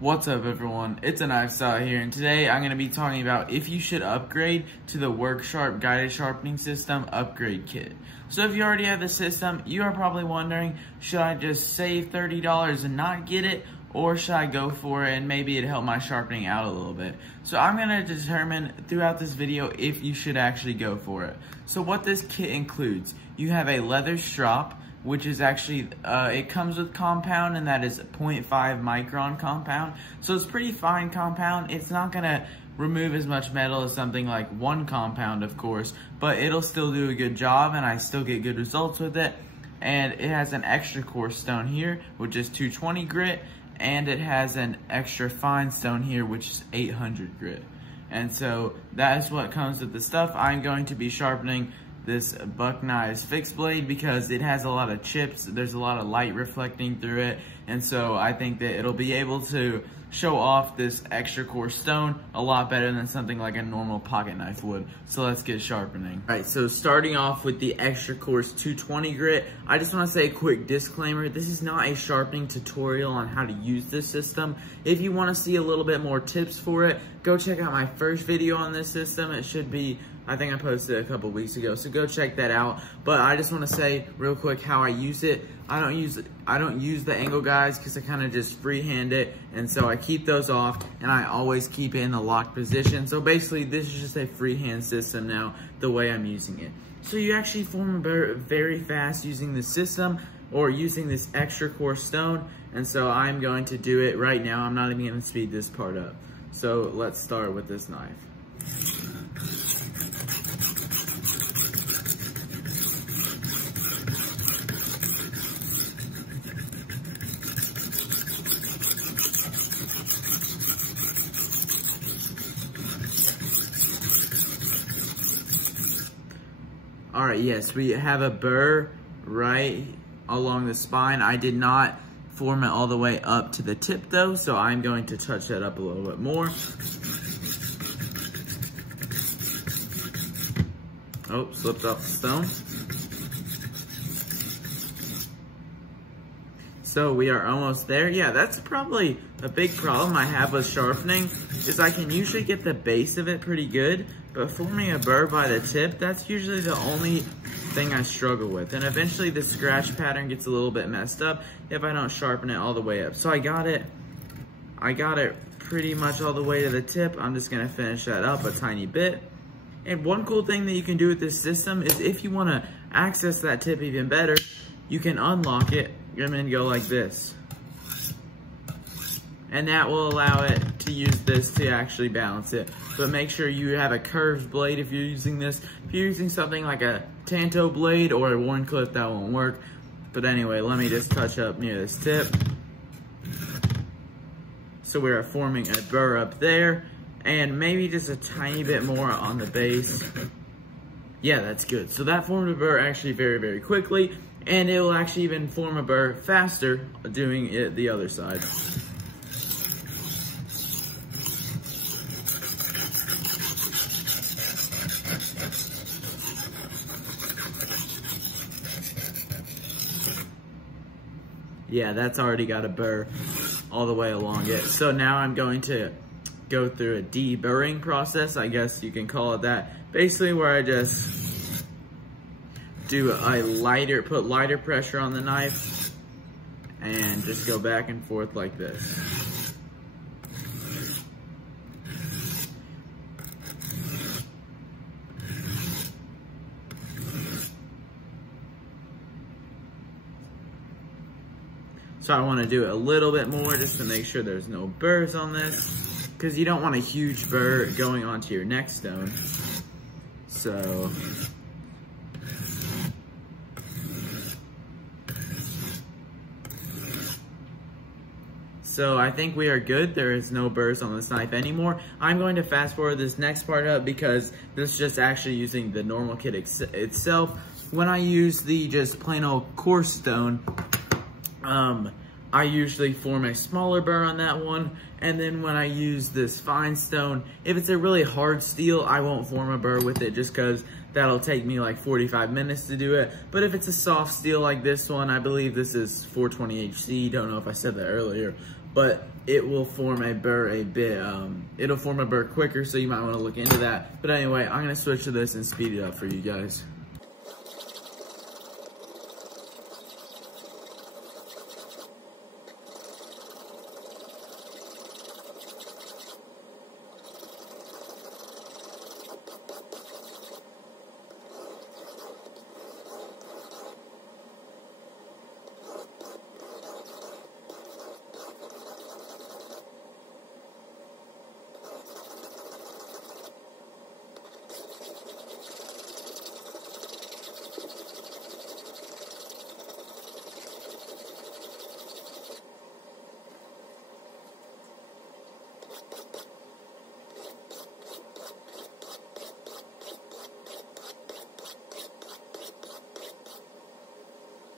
What's up everyone, it's a Knife Style here, and today I'm going to be talking about if you should upgrade to the WorkSharp Guided Sharpening System Upgrade Kit. So if you already have the system, you are probably wondering, should I just save $30 and not get it, or should I go for it and maybe it'd help my sharpening out a little bit? So I'm going to determine throughout this video if you should actually go for it. So what this kit includes, you have a leather strop, which is actually, it comes with compound, and that is 0.5 micron compound. So it's pretty fine compound. It's not gonna remove as much metal as something like 1 compound, of course, but it'll still do a good job, and I still get good results with it. And it has an extra coarse stone here, which is 220 grit, and it has an extra fine stone here, which is 800 grit. And so that is what comes with the stuff. I'm going to be sharpening this buck knives fixed blade because it has a lot of chips, there's a lot of light reflecting through it, and so I think that it'll be able to show off this extra coarse stone a lot better than something like a normal pocket knife would. So let's get sharpening. All right, so starting off with the extra coarse 220 grit, I just want to say a quick disclaimer, this is not a sharpening tutorial on how to use this system. If you want to see a little bit more tips for it, go check out my first video on this system. It should be, I think I posted it a couple weeks ago, so go check that out. But I just want to say real quick how I use it. I don't use the angle guides because I kind of just freehand it, and so I keep those off, and I always keep it in the locked position. So basically, this is just a freehand system now, the way I'm using it. So you actually form a burr very fast using this system or using this extra coarse stone, and so I'm going to do it right now. I'm not even going to speed this part up. So let's start with this knife. All right, yes, we have a burr right along the spine. I did not form it all the way up to the tip though, so I'm going to touch that up a little bit more. Oh, slipped off the stone. So we are almost there. Yeah, that's probably a big problem I have with sharpening, is I can usually get the base of it pretty good, but forming a burr by the tip, that's usually the only thing I struggle with. And eventually the scratch pattern gets a little bit messed up if I don't sharpen it all the way up. So I got it pretty much all the way to the tip. I'm just gonna finish that up a tiny bit. And one cool thing that you can do with this system is if you wanna access that tip even better, you can unlock it and then go like this. And that will allow it to use this to actually balance it. But make sure you have a curved blade if you're using this. If you're using something like a Tanto blade or a Warncliffe, that won't work. But anyway, let me just touch up near this tip. So we are forming a burr up there, and maybe just a tiny bit more on the base. Yeah, that's good. So that formed a burr actually very, very quickly, and it will actually even form a burr faster doing it the other side. Yeah, that's already got a burr all the way along it. So now I'm going to go through a deburring process, I guess you can call it that. Basically where I just do put lighter pressure on the knife and just go back and forth like this. So I want to do it a little bit more just to make sure there's no burrs on this, because you don't want a huge burr going onto your next stone. So I think we are good. There is no burrs on this knife anymore. I'm going to fast forward this next part up because this is just actually using the normal kit itself. When I use the just plain old coarse stone, I usually form a smaller burr on that one, and then when I use this fine stone, if it's a really hard steel, I won't form a burr with it just because that'll take me like 45 minutes to do it. But if it's a soft steel like this one, I believe this is 420 HC, don't know if I said that earlier, but it will form a burr it'll form a burr quicker, so you might want to look into that. But anyway, I'm going to switch to this and speed it up for you guys.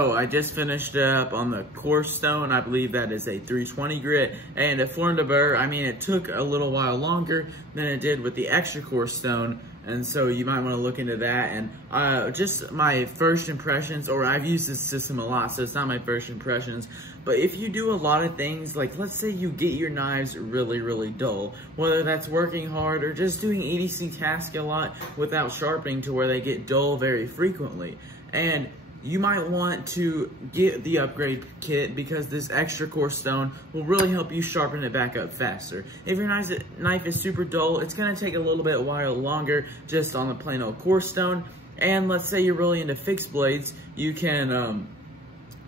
Oh, I just finished it up on the coarse stone. I believe that is a 320 grit, and it formed a burr. I mean, it took a little while longer than it did with the extra coarse stone, and so you might want to look into that. And just my first impressions, or I've used this system a lot, so it's not my first impressions, but if you do a lot of things, like let's say you get your knives really, really dull, whether that's working hard or just doing EDC tasks a lot without sharpening to where they get dull very frequently, and you might want to get the upgrade kit because this extra coarse stone will really help you sharpen it back up faster. If your knife is super dull, it's going to take a little bit while longer just on the plain old coarse stone. And let's say you're really into fixed blades, you can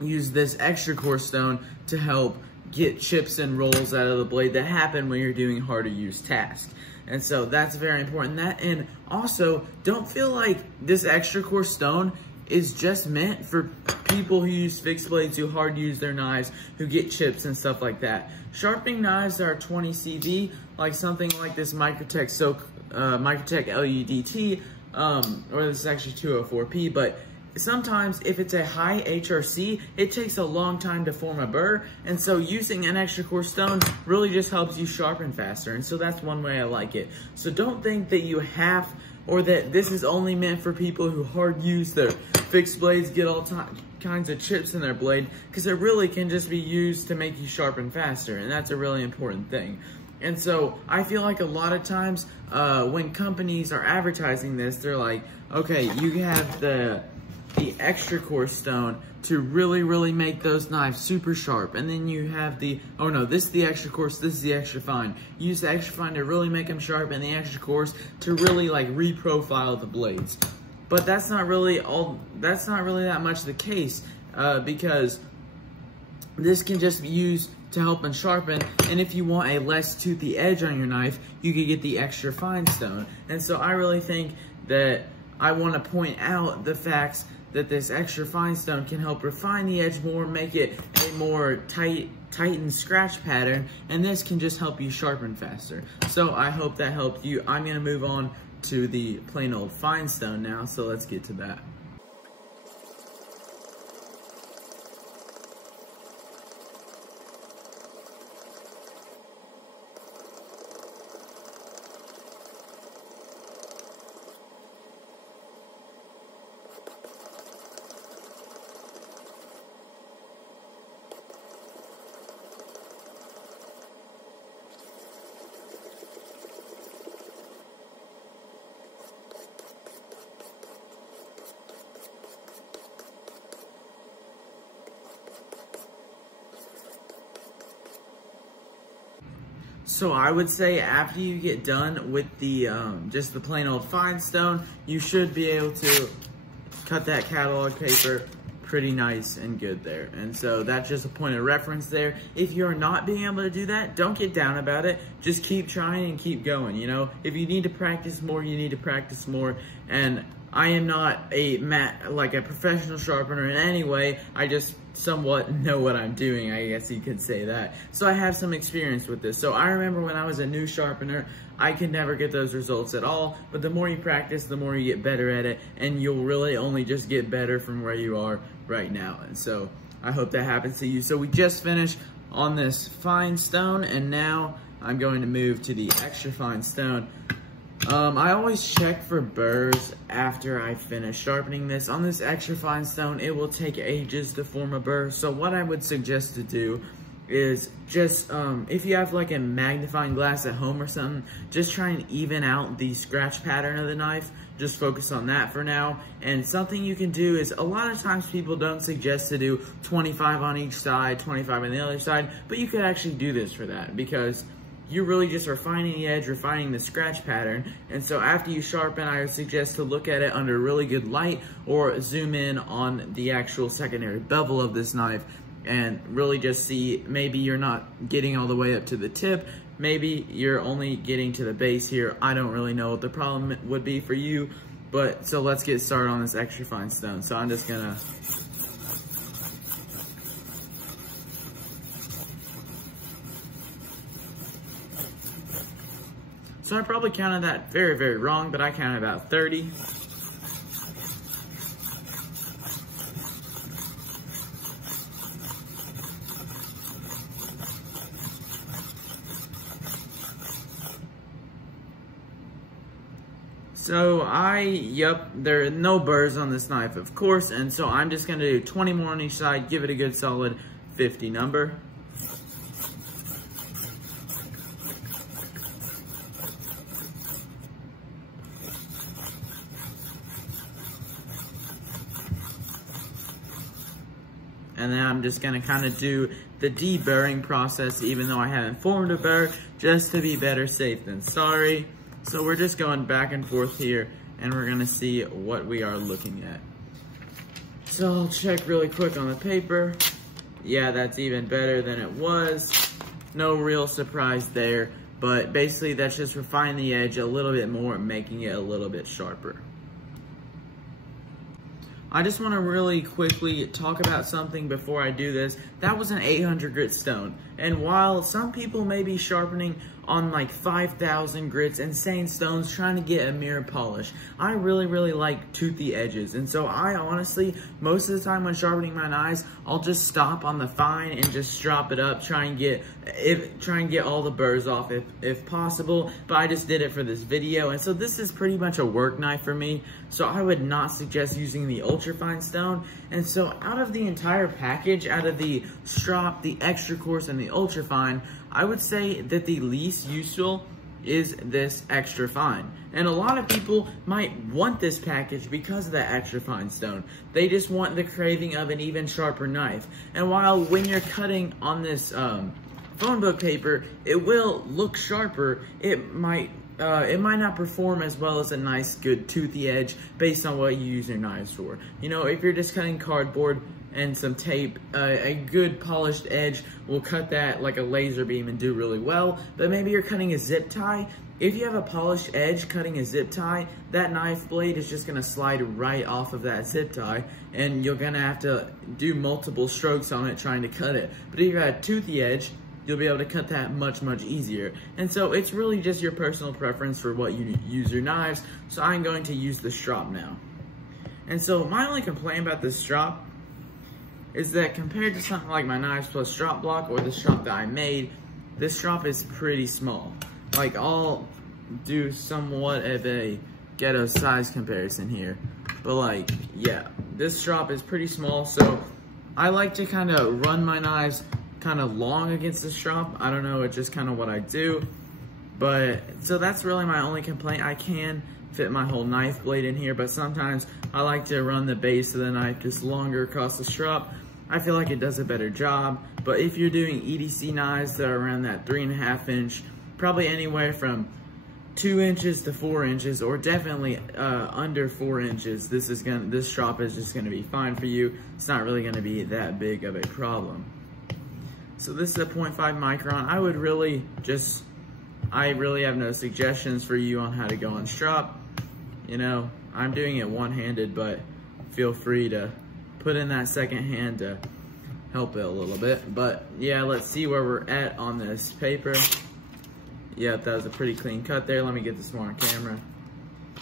use this extra coarse stone to help get chips and rolls out of the blade that happen when you're doing hard to use tasks. And so that's very important. And also, don't feel like this extra coarse stone is just meant for people who use fixed blades, who hard use their knives, who get chips and stuff like that. Sharpening knives are 20 CV, like something like this Microtech LUDT, or this is actually 204P, but sometimes if it's a high HRC, it takes a long time to form a burr, and so using an extra coarse stone really just helps you sharpen faster, and so that's one way I like it. So don't think that you have, or that this is only meant for people who hard use their fixed blades, get all kinds of chips in their blade, because it really can just be used to make you sharpen faster, and that's a really important thing. And so I feel like a lot of times when companies are advertising this, they're like, okay, you have the extra coarse stone to really, really make those knives super sharp. And then you have the, oh no, this is the extra coarse, this is the extra fine. Use the extra fine to really make them sharp, and the extra coarse to really like reprofile the blades. But that's not really that much the case, because this can just be used to help and sharpen. And if you want a less toothy edge on your knife, you could get the extra fine stone. And so I really think that I want to point out the facts that this extra fine stone can help refine the edge more, make it a more tightened scratch pattern, and this can just help you sharpen faster. So I hope that helped you. I'm going to move on to the plain old fine stone now, so let's get to that. So I would say after you get done with the just the plain old fine stone, you should be able to cut that catalog paper pretty nice and good there. And so that's just a point of reference there. If you're not being able to do that, don't get down about it. Just keep trying and keep going, you know? If you need to practice more, you need to practice more. And I am not a professional sharpener in any way. I just somewhat know what I'm doing, I guess you could say that. So I have some experience with this. So I remember when I was a new sharpener, I could never get those results at all. But the more you practice, the more you get better at it, and you'll really only just get better from where you are right now. And so I hope that happens to you. So we just finished on this fine stone, and now I'm going to move to the extra fine stone. I always check for burrs after I finish sharpening this. On this extra fine stone, it will take ages to form a burr. So what I would suggest to do is just, if you have like a magnifying glass at home or something, just try and even out the scratch pattern of the knife. Just focus on that for now. And something you can do is, a lot of times people don't suggest to do 25 on each side, 25 on the other side, but you could actually do this for that, because you're really just refining the edge, refining the scratch pattern. And so after you sharpen, I would suggest to look at it under really good light, or zoom in on the actual secondary bevel of this knife and really just see, maybe you're not getting all the way up to the tip, maybe you're only getting to the base here. I don't really know what the problem would be for you, but so let's get started on this extra fine stone. So I'm just gonna So I probably counted that very, very wrong, but I counted about 30. So there are no burrs on this knife, of course, and so I'm just gonna do 20 more on each side, give it a good solid 50 number. And then I'm just gonna kind of do the deburring process, even though I haven't formed a burr, just to be better safe than sorry. So we're just going back and forth here, and we're gonna see what we are looking at. So I'll check really quick on the paper. Yeah, that's even better than it was. No real surprise there, but basically that's just refining the edge a little bit more, making it a little bit sharper. I just want to really quickly talk about something before I do this. That was an 800 grit stone. And while some people may be sharpening on like 5,000 grits, insane stones, trying to get a mirror polish, I really, really like toothy edges. And so I honestly, most of the time when sharpening my knives, I'll just stop on the fine and just strop it up, try and get all the burrs off if possible. But I just did it for this video. And so this is pretty much a work knife for me. So I would not suggest using the ultra fine stone. And so out of the entire package, out of the strop, the extra coarse, and the ultra fine, I would say that the least useful is this extra fine. And a lot of people might want this package because of that extra fine stone. They just want the craving of an even sharper knife. And while when you're cutting on this phone book paper, it will look sharper, it might not perform as well as a nice, good toothy edge based on what you use your knives for. You know, if you're just cutting cardboard and some tape, a good polished edge will cut that like a laser beam and do really well. But maybe you're cutting a zip tie. If you have a polished edge cutting a zip tie, that knife blade is just gonna slide right off of that zip tie, and you're gonna have to do multiple strokes on it trying to cut it. But if you have a toothy edge, you'll be able to cut that much, much easier. And so it's really just your personal preference for what you use your knives. So I'm going to use the strop now. And so my only complaint about this strop is that compared to something like my Knives Plus strop block or the strop that I made, this strop is pretty small. Like, I'll do somewhat of a ghetto size comparison here, but like, yeah, this strop is pretty small. So I like to kind of run my knives kind of long against the strop. I don't know, it's just kind of what I do. But so that's really my only complaint. I can fit my whole knife blade in here, but sometimes I like to run the base of the knife just longer across the strop. I feel like it does a better job. But if you're doing EDC knives that are around that 3.5 inch, probably anywhere from 2 inches to 4 inches, or definitely under 4 inches, this strop is just gonna be fine for you. It's not really gonna be that big of a problem. So this is a 0.5 micron. I really have no suggestions for you on how to go on strop. You know, I'm doing it one-handed, but feel free to put in that second hand to help it a little bit. But yeah, let's see where we're at on this paper. Yeah, that was a pretty clean cut there. Let me get this more on camera.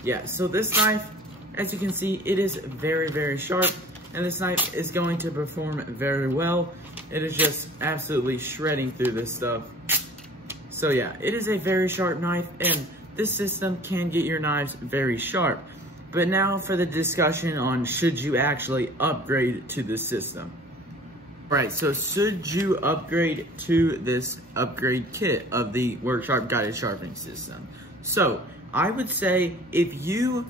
Yeah, so this knife, as you can see, it is very, very sharp, and this knife is going to perform very well. It is just absolutely shredding through this stuff. So yeah, it is a very sharp knife, and this system can get your knives very sharp. But now for the discussion on should you actually upgrade to this system. Right, so should you upgrade to this upgrade kit of the Worksharp guided sharpening system? So I would say if you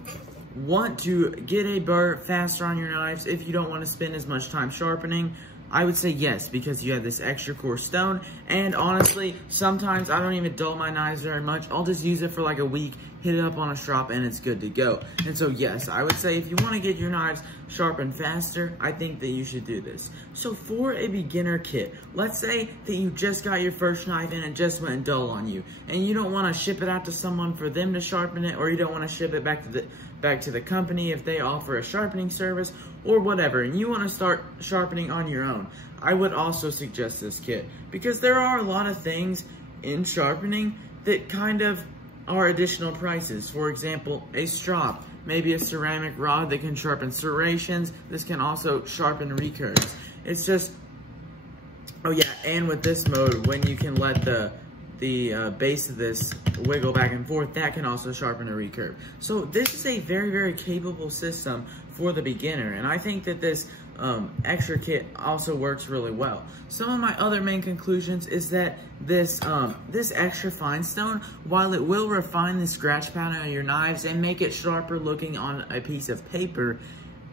want to get a burr faster on your knives, if you don't want to spend as much time sharpening, I would say yes, because you have this extra core stone. And honestly, sometimes I don't even dull my knives very much. I'll just use it for like a week, hit it up on a strop, and it's good to go. And so yes, I would say if you want to get your knives sharpened faster, I think that you should do this. So for a beginner kit, let's say that you just got your first knife and it just went dull on you, and you don't want to ship it out to someone for them to sharpen it, or you don't want to ship it back to the company if they offer a sharpening service or whatever, and you want to start sharpening on your own. I would also suggest this kit because there are a lot of things in sharpening that kind of are additional prices. For example, a strop, maybe a ceramic rod that can sharpen serrations. This can also sharpen recurves. It's just, oh yeah, and with this mode, when you can let the base of this wiggle back and forth, that can also sharpen a recurve. So this is a very, very capable system for the beginner, and I think that this extra kit also works really well. Some of my other main conclusions is that this extra fine stone, while it will refine the scratch pattern of your knives and make it sharper looking on a piece of paper,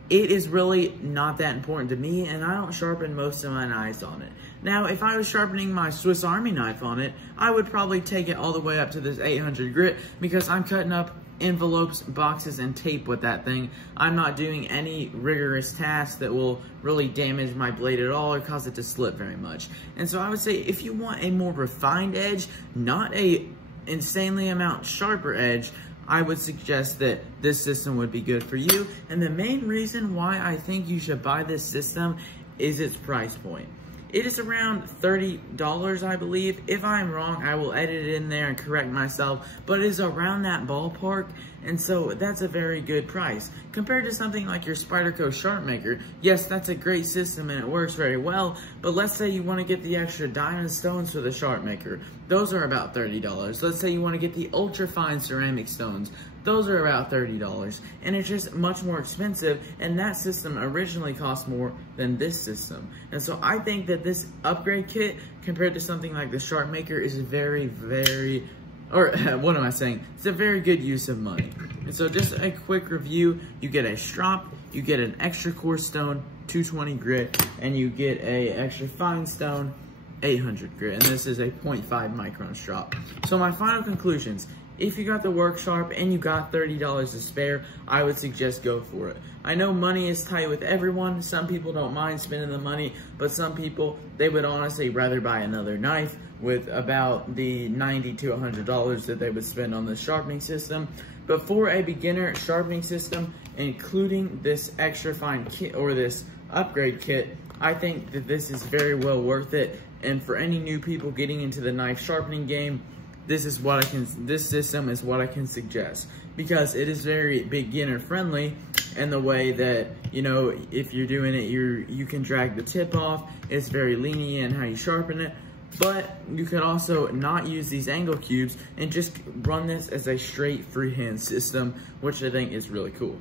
it is really not that important to me, and I don't sharpen most of my knives on it. Now, if I was sharpening my Swiss Army knife on it, I would probably take it all the way up to this 800 grit because I'm cutting up envelopes, boxes, and tape with that thing. I'm not doing any rigorous tasks that will really damage my blade at all or cause it to slip very much. And so I would say if you want a more refined edge, not a insanely amount sharper edge, I would suggest that this system would be good for you. And the main reason why I think you should buy this system is its price point. It is around $30, I believe. If I'm wrong, I will edit it in there and correct myself, but it is around that ballpark, and so that's a very good price. Compared to something like your Spyderco Sharpmaker, yes, that's a great system and it works very well, but let's say you want to get the extra diamond stones for the Sharpmaker. Those are about $30. Let's say you want to get the ultra fine ceramic stones. Those are about $30, and it's just much more expensive, and that system originally cost more than this system. And so I think that this upgrade kit, compared to something like the Sharpmaker, is very, very, or what am I saying? It's a very good use of money. And so just a quick review, you get a strop, you get an extra core stone, 220 grit, and you get a extra fine stone, 800 grit, and this is a 0.5 micron strop. So my final conclusions: if you got the Worksharp and you got $30 to spare, I would suggest go for it. I know money is tight with everyone. Some people don't mind spending the money, but some people, they would honestly rather buy another knife with about the $90 to $100 that they would spend on the sharpening system. But for a beginner sharpening system, including this extra fine kit or this upgrade kit, I think that this is very well worth it. And for any new people getting into the knife sharpening game, this system is what I can suggest, because it is very beginner friendly in the way that, you know, if you're doing it, you can drag the tip off. It's very lenient in how you sharpen it, but you could also not use these angle cubes and just run this as a straight freehand system, which I think is really cool.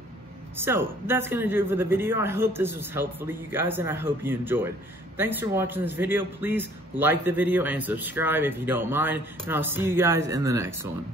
So that's gonna do it for the video. I hope this was helpful to you guys, and I hope you enjoyed. Thanks for watching this video. Please like the video and subscribe if you don't mind, and I'll see you guys in the next one.